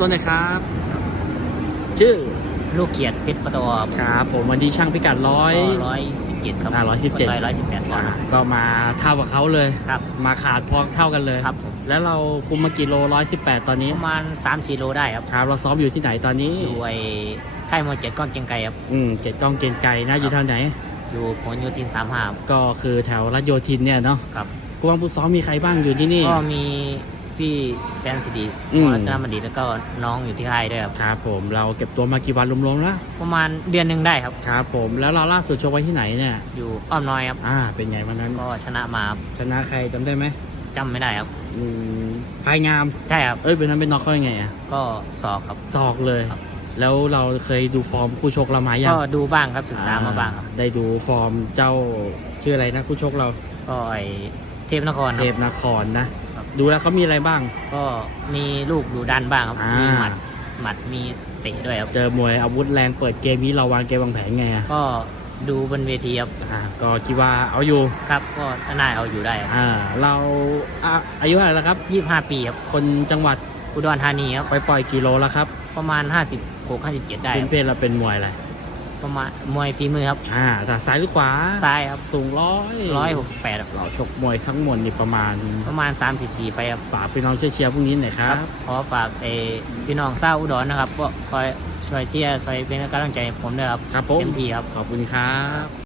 ต้นนะครับ ชื่อลูกเกียรติเพชรประตอบครับผมวันนี้ช่างพิกัดร้อยร้อยสิบเจ็ดครับอ่า117ร้อยร้อยสิบแปดปอนด์ครับก็มาเท่ากับเขาเลยครับมาขาดพอเท่ากันเลยครับผมแล้วเราคุมมากี่โลร้อยสิบแปดตอนนี้ประมาณสามสี่โลได้ครับครับเราซ้อมอยู่ที่ไหนตอนนี้อยู่ไอ้ค่ายมวยเจ็ดก้อนเกียงไกรครับอืมเกตกล้องเกณฑ์ไกลนะอยู่ทางไหน อยู่ผลโยตินสามห้าก็คือแถวรัชโยธินเนี่ยเนาะครับครูบังผู้ซ้อมมีใครบ้างอยู่ที่นี่ก็มี พี่แซนสิดีอืม รัตนบัณฑิตแล้วก็น้องอยู่ที่ค่ายด้วยครับ ครับผมเราเก็บตัวมากี่วันรวมๆแล้วประมาณเดือนหนึ่งได้ครับ ครับผมแล้วเราล่าสุดโชว์ไว้ที่ไหนเนี่ยอยู่อ้อมน้อยครับ อ่า เป็นไงวันนั้นก็ชนะมาครับชนะใครจำได้ไหมจำไม่ได้ครับ อืมพายงาม ใช่ครับ เอ้ยเป็นนั้นเป็นน็อกเขายังไงอะก็สอบครับ ศอกเลย ครับ แล้วเราเคยดูฟอร์มคู่ชกเรามายังก็ดูบ้างครับศึกษามาบ้างครับอ่ได้ดูฟอร์มเจ้าชื่ออะไรนะคู่ชกเราก็ไอ้เทพนครคเทรับ พนครนะ ดูแล้วเขามีอะไรบ้าง ก็มีลูกดูดันบ้างครับ อ่ามี มีหมัดหมัดมีเตะด้วยครับ เจอมวยอาวุธแรงเปิดเกมนี้เราวางเกมวางแผนไงอะก็ดูบนเวทีครับ อ่าก็คิดว่าเอาอยู่ครับ ก็น่าเอาอยู่ได้ครับอ่าเราอะอายุเท่าไหร่แล้วครับ ยี่ห้าปีครับ คนจังหวัดอุดรธานีครับ ไปปล่อยกิโลแล้วครับ ประมาณห้าสิบหกห้าสิบเจ็ดได้เป็คนรับเพศเราเป็นมวยอะไร ประมาณมวยฝีมือครับอ่าแต่ซ้ายหรือขวาซ้ายครับสูงร้อยร้อยหกสิบแปดเราชกมวยทั้งหมดนี่ประมาณ ประมาณสามสิบสี่ไปครับฝากพี่น้องช่วยเชียร์พรุ่งนี้หน่อยครับขอฝากเออพี่น้องเศร้าวอุดรนะครับก็คอยช่วยเชียร์ช่วยเป็นกำลังใจให้ผมด้วยครับครับผมเต็มที่ครับขอบคุณครับ